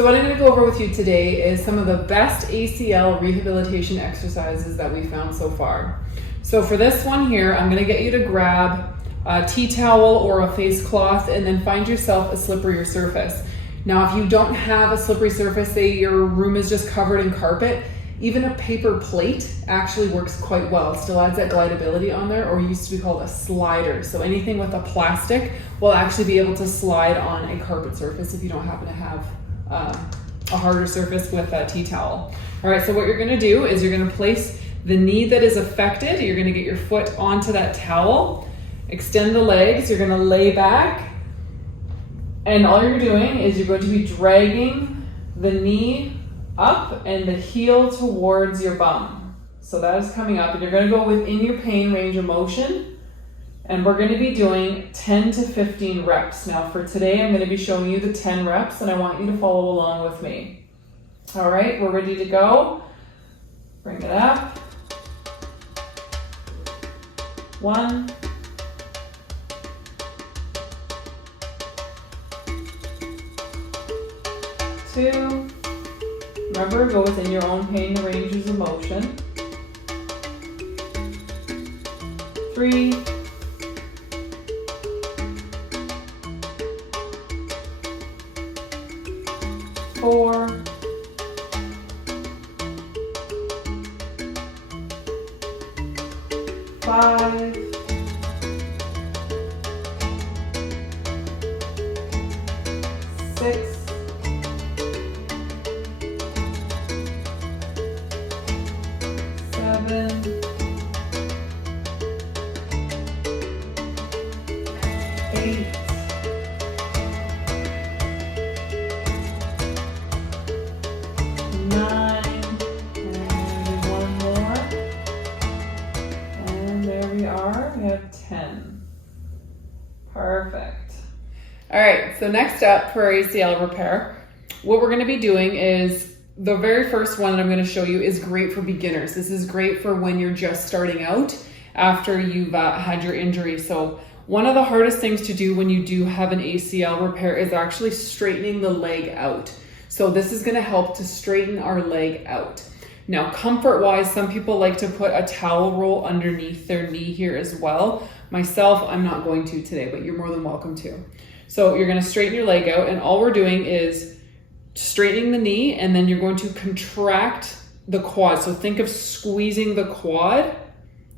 So what I'm going to go over with you today is some of the best ACL rehabilitation exercises that we found so far. So for this one here, I'm going to get you to grab a tea towel or a face cloth and then find yourself a slipperier surface. Now, if you don't have a slippery surface, say your room is just covered in carpet, even a paper plate actually works quite well. It still adds that glidability on there, or used to be called a slider. So anything with a plastic will actually be able to slide on a carpet surface if you don't happen to have a harder surface with a tea towel. All right, so what you're gonna do is you're gonna place the knee that is affected. You're gonna get your foot onto that towel, extend the legs, you're gonna lay back, and all you're doing is you're going to be dragging the knee up and the heel towards your bum. So that is coming up, and you're going to go within your pain range of motion, and we're going to be doing 10 to 15 reps. Now for today, I'm going to be showing you the 10 reps, and I want you to follow along with me. All right, we're ready to go. Bring it up. 1, 2, remember, go within your own pain ranges of motion. 3, 4, 5, 6, 7, 8, 9, and one more. And there we are, we have 10. Perfect. All right, so next up for ACL repair, what we're going to be doing is the very first one that I'm going to show you is great for beginners. This is great for when you're just starting out after you've had your injury. So one of the hardest things to do when you do have an ACL repair is actually straightening the leg out. So this is going to help to straighten our leg out. Now, comfort-wise, some people like to put a towel roll underneath their knee here as well. Myself, I'm not going to today, but you're more than welcome to. So you're going to straighten your leg out, and all we're doing is straightening the knee, and then you're going to contract the quad. So think of squeezing the quad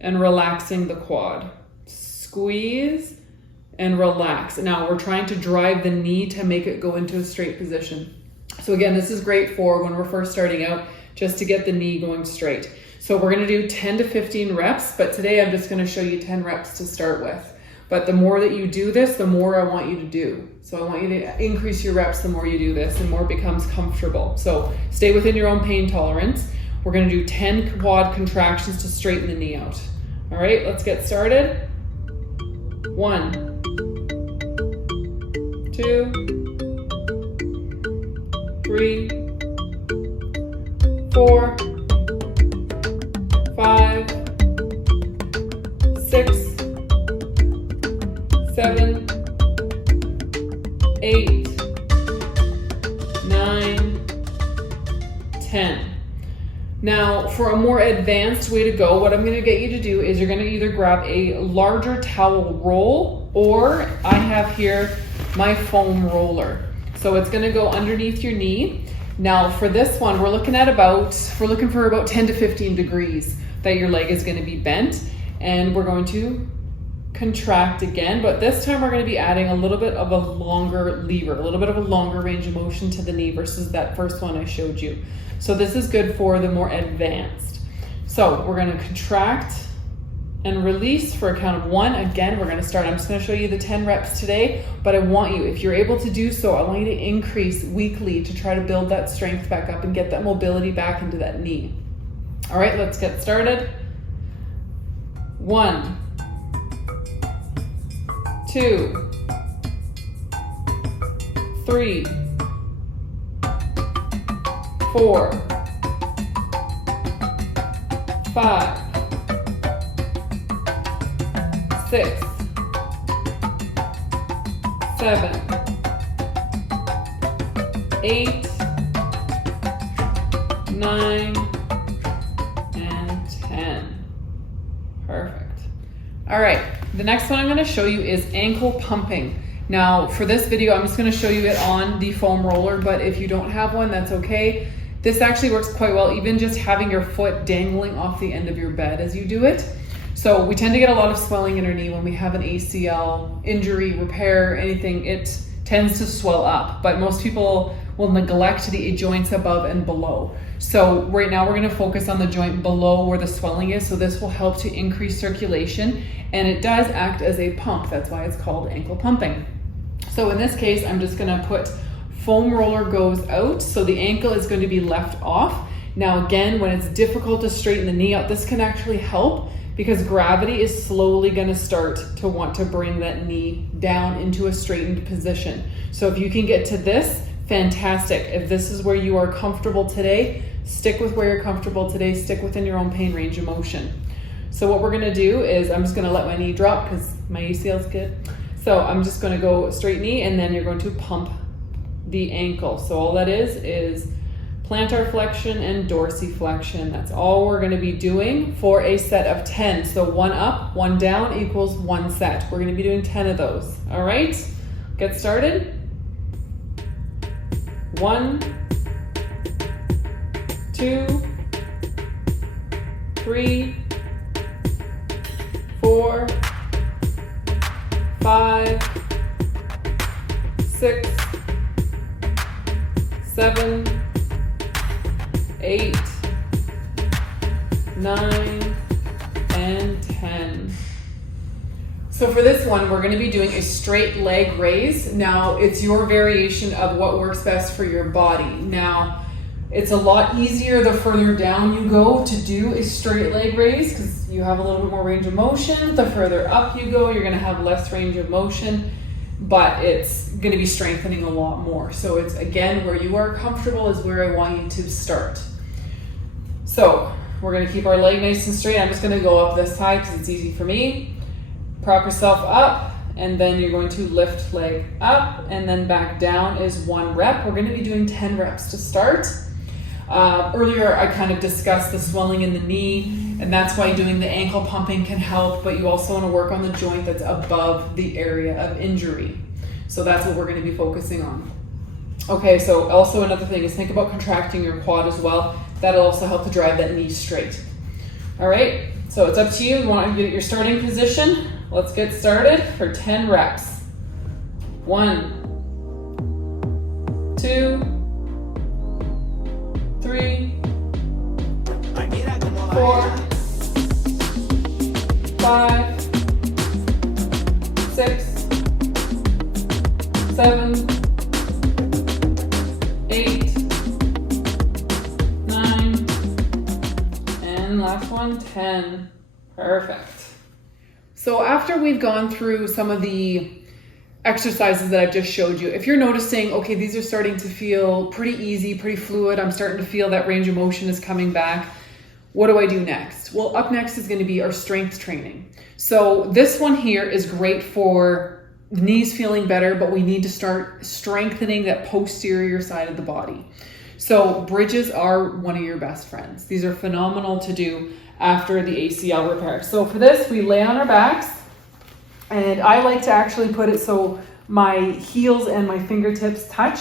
and relaxing the quad. Squeeze and relax. Now we're trying to drive the knee to make it go into a straight position. So again, this is great for when we're first starting out, just to get the knee going straight. So we're going to do 10 to 15 reps, but today I'm just going to show you 10 reps to start with. But the more that you do this, the more I want you to do. So I want you to increase your reps the more you do this, and more it becomes comfortable. So stay within your own pain tolerance. We're going to do 10 quad contractions to straighten the knee out. All right, let's get started. 1, 2, 3, 4, 5, 6, 7, 8, 9, 10. Now, for a more advanced way to go, what I'm going to get you to do is you're going to either grab a larger towel roll, or I have here my foam roller. So it's going to go underneath your knee. Now, for this one, we're looking for about 10 to 15 degrees that your leg is going to be bent, and we're going to contract again, but this time we're going to be adding a little bit of a longer lever, a little bit of a longer range of motion to the knee versus that first one I showed you. So this is good for the more advanced. So we're going to contract and release for a count of 1. Again, we're going to start. I'm just going to show you the 10 reps today, but I want you, if you're able to do so, I want you to increase weekly to try to build that strength back up and get that mobility back into that knee. All right, let's get started. 1, 2, 3, 4, 5, 6, 7, 8, 9, and 10. Perfect. All right, the next one I'm going to show you is ankle pumping. Now for this video, I'm just going to show you it on the foam roller, but if you don't have one, that's okay. This actually works quite well, even just having your foot dangling off the end of your bed as you do it. So we tend to get a lot of swelling in our knee when we have an ACL injury, repair, anything, it tends to swell up, but most people will neglect the joints above and below. So right now we're going to focus on the joint below where the swelling is. So this will help to increase circulation, and it does act as a pump. That's why it's called ankle pumping. So in this case, I'm just going to put foam roller goes out. So the ankle is going to be left off. Now again, when it's difficult to straighten the knee out, this can actually help because gravity is slowly going to start to want to bring that knee down into a straightened position. So if you can get to this, fantastic. If this is where you are comfortable today, stick with where you're comfortable today, stick within your own pain range of motion. So what we're gonna do is I'm just gonna let my knee drop because my ACL is good. So I'm just gonna go straight knee, and then you're going to pump the ankle. So all that is plantar flexion and dorsiflexion. That's all we're gonna be doing for a set of 10. So 1 up, 1 down equals 1 set. We're gonna be doing 10 of those. All right, get started. 1, 2, 3, 4, 5, 6, 7, 8, 9, and 10. So for this one, we're going to be doing a straight leg raise. Now, it's your variation of what works best for your body. Now, it's a lot easier the further down you go to do a straight leg raise because you have a little bit more range of motion. The further up you go, you're going to have less range of motion, but it's going to be strengthening a lot more. So it's, again, where you are comfortable is where I want you to start. So we're going to keep our leg nice and straight. I'm just going to go up this side because it's easy for me. Prop yourself up, and then you're going to lift leg up and then back down is 1 rep. We're going to be doing 10 reps to start. Earlier I kind of discussed the swelling in the knee, and that's why doing the ankle pumping can help, but you also want to work on the joint that's above the area of injury. So that's what we're going to be focusing on. Okay, so also another thing is think about contracting your quad as well. That'll also help to drive that knee straight. All right, so it's up to you. You want to get your starting position. Let's get started for 10 reps. 1, 2, 3, 4, 5, 6, 7, 8, 9, and last one, 10. Perfect. So after we've gone through some of the exercises that I've just showed you, if you're noticing, okay, these are starting to feel pretty easy, pretty fluid, I'm starting to feel that range of motion is coming back, what do I do next? Well, up next is going to be our strength training. So this one here is great for the knees feeling better, but we need to start strengthening that posterior side of the body. So bridges are one of your best friends. These are phenomenal to do after the ACL repair. So for this, we lay on our backs, and I like to actually put it so my heels and my fingertips touch,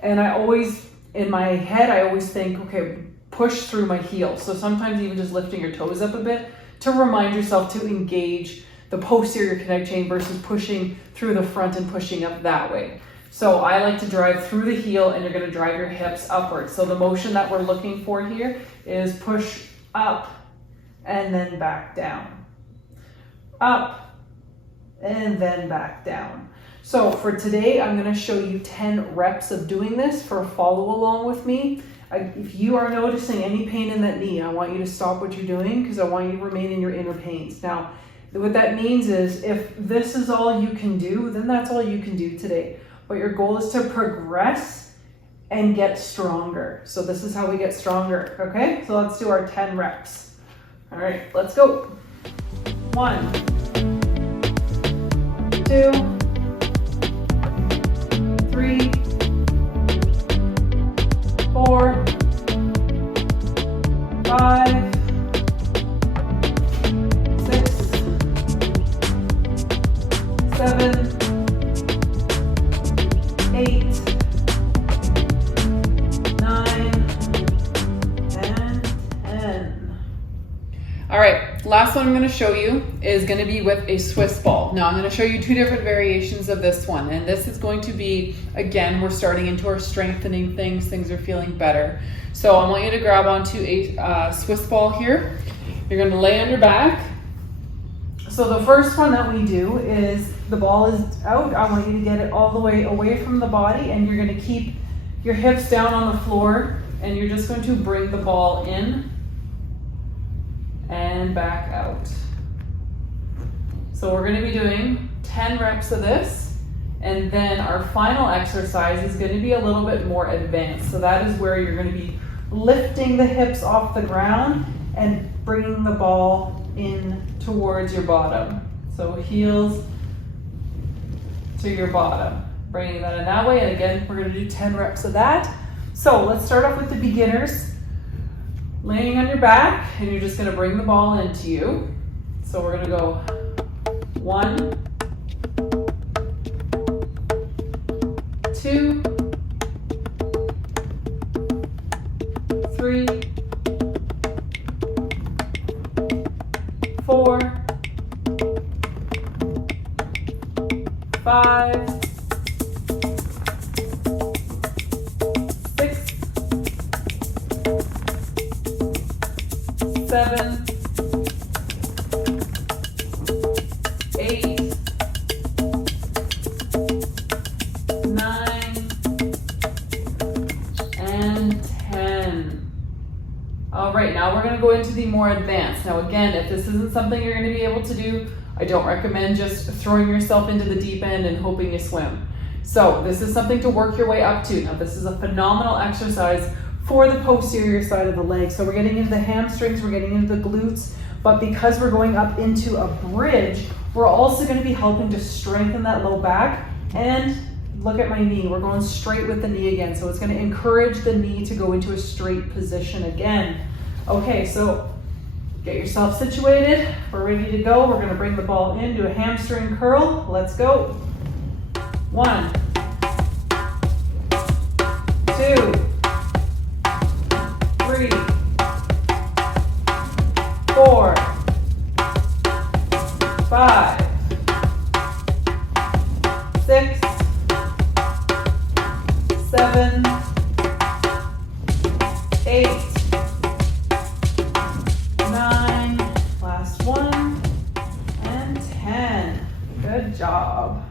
and I always, in my head, I always think, okay, push through my heels. So sometimes even just lifting your toes up a bit to remind yourself to engage the posterior connect chain versus pushing through the front and pushing up that way. So I like to drive through the heel, and you're going to drive your hips upwards. So the motion that we're looking for here is push up and then back down, up and then back down. So for today, I'm going to show you 10 reps of doing this for a follow along with me. If you are noticing any pain in that knee, I want you to stop what you're doing because I want you to remain in your inner pains. Now, what that means is if this is all you can do, then that's all you can do today. But your goal is to progress and get stronger. So this is how we get stronger, okay? So let's do our 10 reps. All right, let's go. 1, 2, 3, 4, last one I'm going to show you is going to be with a Swiss ball. Now I'm going to show you two different variations of this one, and this is going to be, again, we're starting into our strengthening things are feeling better. So I want you to grab onto a Swiss ball here. You're going to lay on your back. So the first one that we do is the ball is out. I want you to get it all the way away from the body, and you're going to keep your hips down on the floor, and you're just going to bring the ball in and back out. So we're going to be doing 10 reps of this, and then our final exercise is going to be a little bit more advanced. So that is where you're going to be lifting the hips off the ground and bringing the ball in towards your bottom. So heels to your bottom, bringing that in that way. And again, we're going to do 10 reps of that. So let's start off with the beginners. Laying on your back, and you're just going to bring the ball into you. So we're going to go 1, 2, 3, 4, 5, 6, 7, 8, 9, and 10. All right, now we're going to go into the more advanced. Now again, if this isn't something you're going to be able to do, I don't recommend just throwing yourself into the deep end and hoping you swim. So this is something to work your way up to. Now this is a phenomenal exercise for the posterior side of the leg. So we're getting into the hamstrings, we're getting into the glutes, but because we're going up into a bridge, we're also going to be helping to strengthen that low back. And look at my knee, we're going straight with the knee again. So it's going to encourage the knee to go into a straight position again. Okay, so get yourself situated. We're ready to go. We're going to bring the ball in, do a hamstring curl. Let's go. 1, 2, 3, 4, 5, 6, 7, 8, 9, last one, and 10. Good job.